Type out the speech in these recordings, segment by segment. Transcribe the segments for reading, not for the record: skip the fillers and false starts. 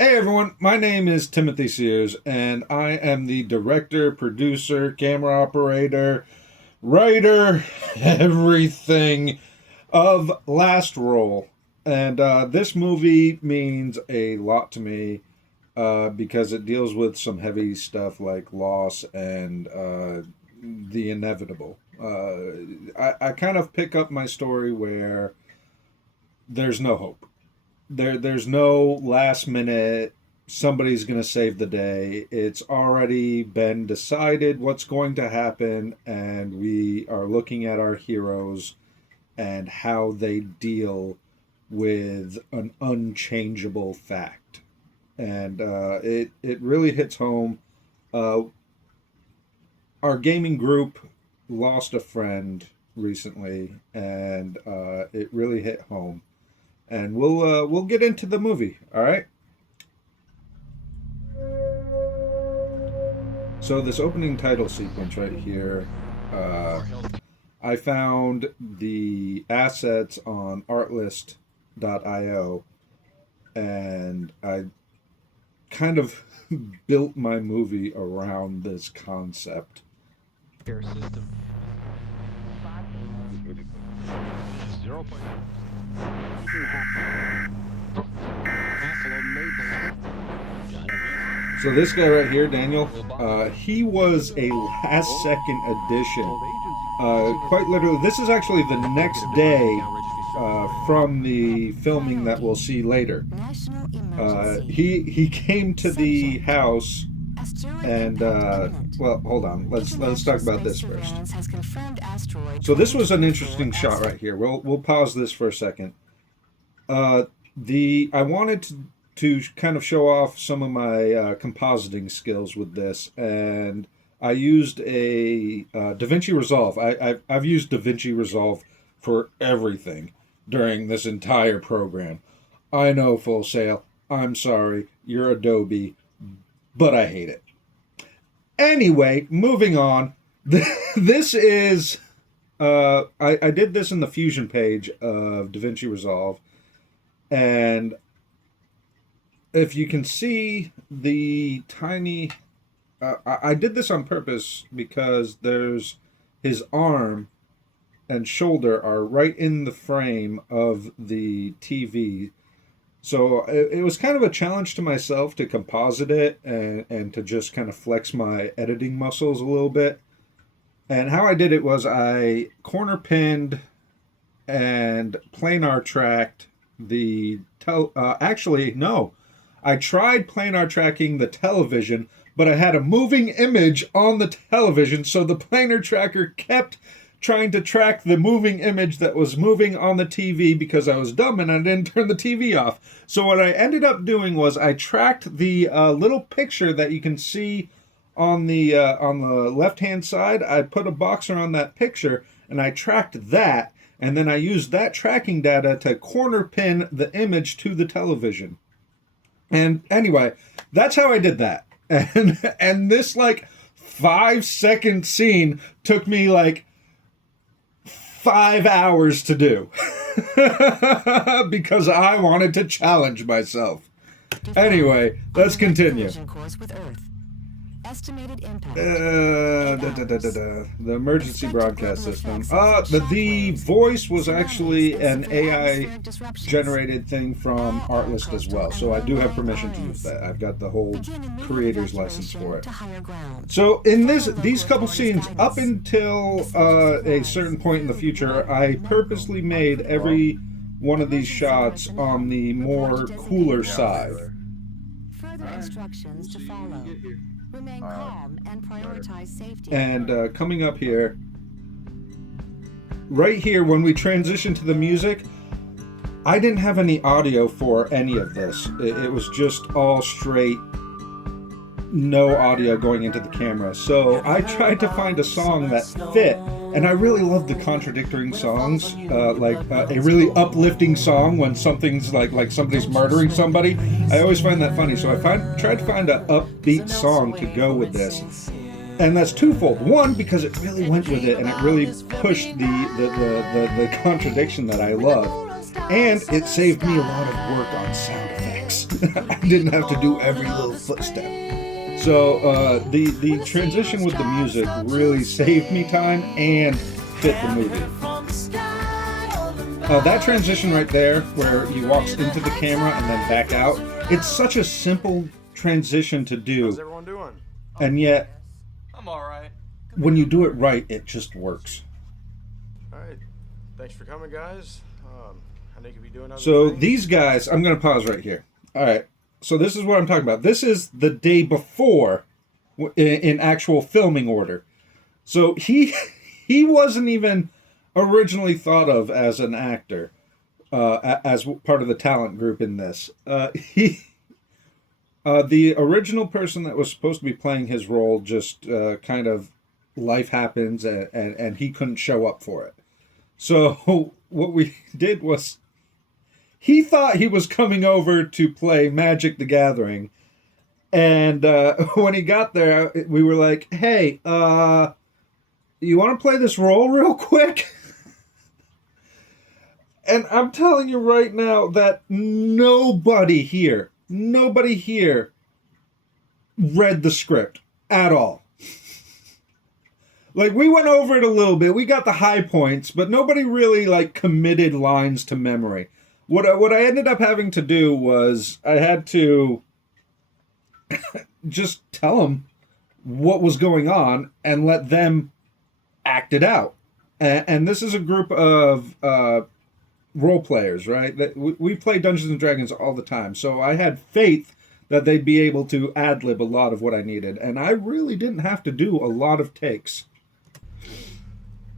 Hey everyone, my name is Timothy Sears, and I am the director, producer, camera operator, writer, everything of Last Roll. And this movie means a lot to me because it deals with some heavy stuff like loss and the inevitable. I kind of pick up my story where there's no hope. There's no last minute somebody's going to save the day. It's already been decided what's going to happen, and we are looking at our heroes and how they deal with an unchangeable fact. And it really hits home. Uh, our gaming group lost a friend recently, and it really hit home. And we'll get into the movie. All right. So this opening title sequence right here, uh, I found the assets on Artlist.io, and I kind of built my movie around this concept. Air system. 0. So this guy right here, Daniel, he was a last second addition. Quite literally, this is actually the next day from the filming that we'll see later. He came to the house and well, hold on. Let's talk about this first. So this was an interesting shot right here. We'll pause this for a second. I wanted to kind of show off some of my compositing skills with this, and I used a DaVinci Resolve. I've used DaVinci Resolve for everything during this entire program. I know, Full Sail. I'm sorry, you're Adobe, but I hate it. Anyway, moving on. This is I did this in the Fusion page of DaVinci Resolve, and if you can see the tiny I did this on purpose because there's his arm and shoulder are right in the frame of the TV. So it was kind of a challenge to myself to composite it and to just kind of flex my editing muscles a little bit. And how I did it was I corner pinned and planar tracked actually, no. I tried planar tracking the television, but I had a moving image on the television, so the planar tracker kept trying to track the moving image that was moving on the TV because I was dumb and I didn't turn the TV off. So what I ended up doing was I tracked the little picture that you can see on the left-hand side. I put a box around that picture and I tracked that, and then I used that tracking data to corner pin the image to the television. And anyway, that's how I did that. And this like 5-second scene took me like 5 hours to do because I wanted to challenge myself. Anyway, let's continue. Estimated impact. The emergency broadcast system. The voice was actually an AI generated thing from Artlist as well, so I do have permission to use that. I've got the whole creator's license for it. So in these couple scenes, up until a certain point in the future, I purposely made every one of these shots on the more cooler side. Further instructions to follow. Remain calm and prioritize safety. And coming up here, right here, when we transition to the music, I didn't have any audio for any of this. It was just all straight, no audio going into the camera. So I tried to find a song that fit, and I really love the contradictory songs, like a really uplifting song when something's like somebody's murdering somebody. I always find that funny, so I tried to find an upbeat song to go with this. And that's twofold. One, because it really went with it and it really pushed the contradiction that I love. And it saved me a lot of work on sound effects. I didn't have to do every little footstep. So the transition with the music really saved me time and fit the movie. That transition right there, where he walks into the camera and then back out, it's such a simple transition to How's do, everyone doing? and yet I'm alright. when you do it right, it just works. All right. Thanks for coming, guys. I know you could be doing other So things. these guys, I'm going to pause right here. All right. So this is what I'm talking about. This is the day before in actual filming order. So he wasn't even originally thought of as an actor, as part of the talent group in this. The original person that was supposed to be playing his role just kind of life happens and he couldn't show up for it. So what we did was he thought he was coming over to play Magic the Gathering. And when he got there, we were like, hey, you want to play this role real quick? And I'm telling you right now that nobody here read the script at all. Like, we went over it a little bit. We got the high points, but nobody really, like, committed lines to memory. What I ended up having to do was I had to just tell them what was going on and let them act it out. And this is a group of role players, right? That we play Dungeons and Dragons all the time. So I had faith that they'd be able to ad-lib a lot of what I needed. And I really didn't have to do a lot of takes.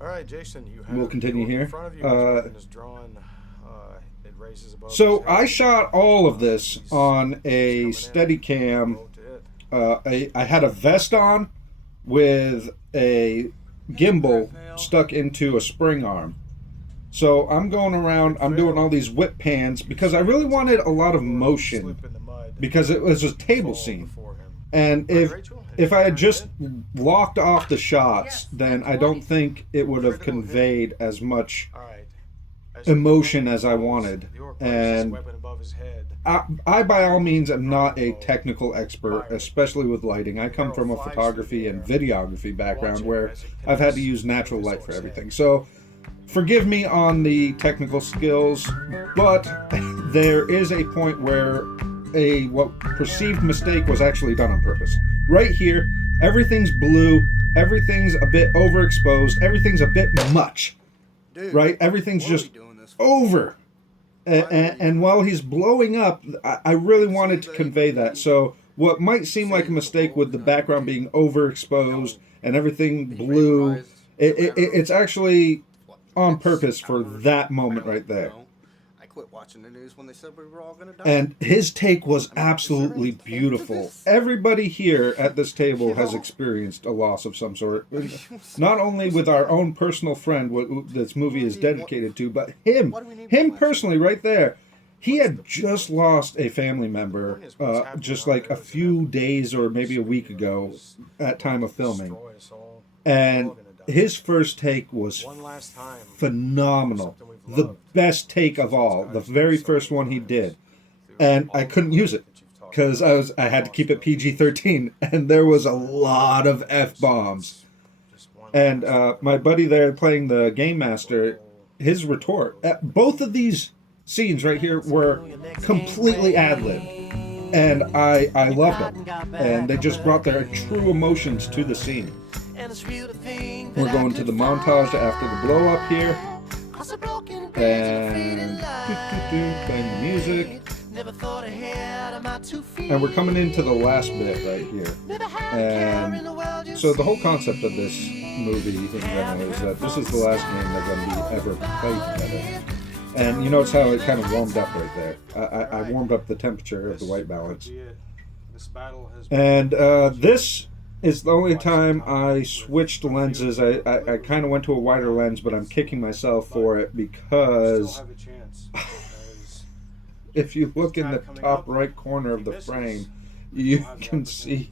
All right, Jason, you have We'll continue the here. in front of you. His weapon is drawn. It raises above So his I head. shot all of this on a Steadicam. Go to it. I had a vest on with a gimbal stuck into a spring arm. So I'm going around, I'm doing all these whip pans because I really wanted a lot of motion Slip in the mud. because it was a table Fall scene. before him. And if I had just locked off the shots, then I don't think it would have conveyed as much All right. As you emotion pull as I close, wanted. the orc raises his And weapon above his head. I by all means am not a technical expert, especially with lighting. I come from a photography and videography background where I've had to use natural light for everything. So forgive me on the technical skills, but there is a point where what perceived mistake was actually done on purpose. Right here, everything's blue, everything's a bit overexposed, everything's a bit much, right? Everything's just over. And while he's blowing up, I really wanted to convey that. So what might seem like a mistake with the background being overexposed and everything blue, it's actually on purpose for that moment right there. I quit watching the news when they said we were all gonna die. And his take was absolutely beautiful. Everybody here at this table has experienced a loss of some sort. Not only with our own personal friend, what this movie is dedicated to, but him personally right there. He had just lost a family member just like a few days or maybe a week ago at time of filming. Destroy us all. And We're all gonna die. his first take was One last time. phenomenal. Something we've The loved. best take of all. The very first one he did. And I couldn't use it because I had to keep it PG-13, and there was a lot of F-bombs. Just one And last my buddy there playing the game master, his retort, both of these scenes right here were completely ad-libbed, and I loved them, and they just brought their true emotions to the scene. We're going to the montage after the blow up here, and playing the music, and we're coming into the last bit right here. And so the whole concept of this movie in general is that this is the last game they're going to be ever played together. And you notice how it kind of warmed up right there. I warmed up the temperature of the white balance. This battle has And this is the only time I switched lenses. I kind of went to a wider lens, but I'm kicking myself for it because still have a chance. As if you look in the top right corner of the frame, you can see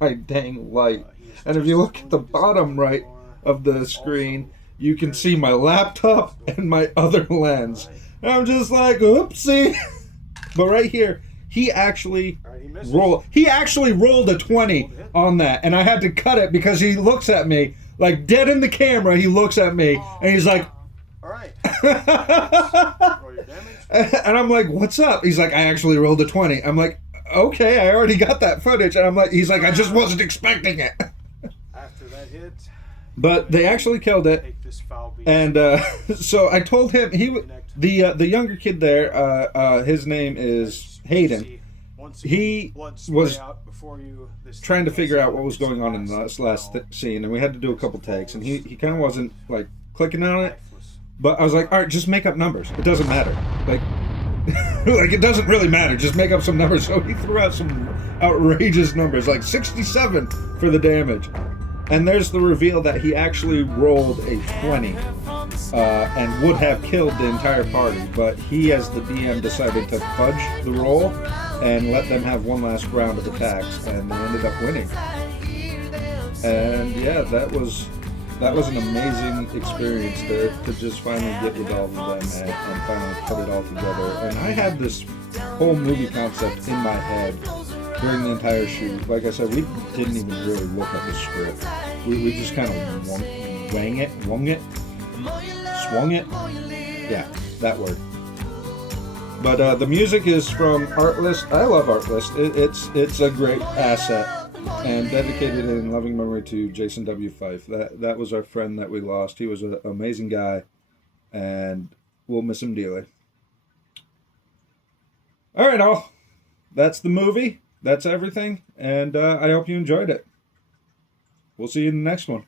my dang light. And if you look at the bottom right of the screen, you can see my laptop and my other lens. And I'm just like, oopsie. But right here, he actually All right, he misses. He actually rolled a 20 on that, and I had to cut it because he looks at me like dead in the camera. He looks at me and he's like, All right. Roll your damage. and I'm like, "What's up?" He's like, "I actually rolled a 20." I'm like, "Okay, I already got that footage." And I'm like, he's like, "I just wasn't expecting it." After that hit, But they actually killed it. take this foul beast. And so I told him the younger kid there. His name is Hayden. He was trying to figure out what was going on in this last scene, and we had to do a couple takes, and he kind of wasn't like clicking on it. But I was like, all right, just make up numbers. It doesn't matter. Like, like it doesn't really matter. Just make up some numbers. So he threw out some outrageous numbers, like 67 for the damage. And there's the reveal that he actually rolled a 20 and would have killed the entire party, but he, as the DM, decided to fudge the roll and let them have one last round of attacks, and they ended up winning. And yeah, that was an amazing experience to just finally get with all of them and finally put it all together. And I had this whole movie concept in my head during the entire shoot. Like I said, we didn't even really look at the script. We just kind of swung it. Yeah, that word. But the music is from Artlist. I love Artlist. It's a great asset and dedicated in loving memory to Jason W. Fife. That was our friend that we lost. He was an amazing guy, and we'll miss him dearly. All right, all. That's the movie. That's everything, and I hope you enjoyed it. We'll see you in the next one.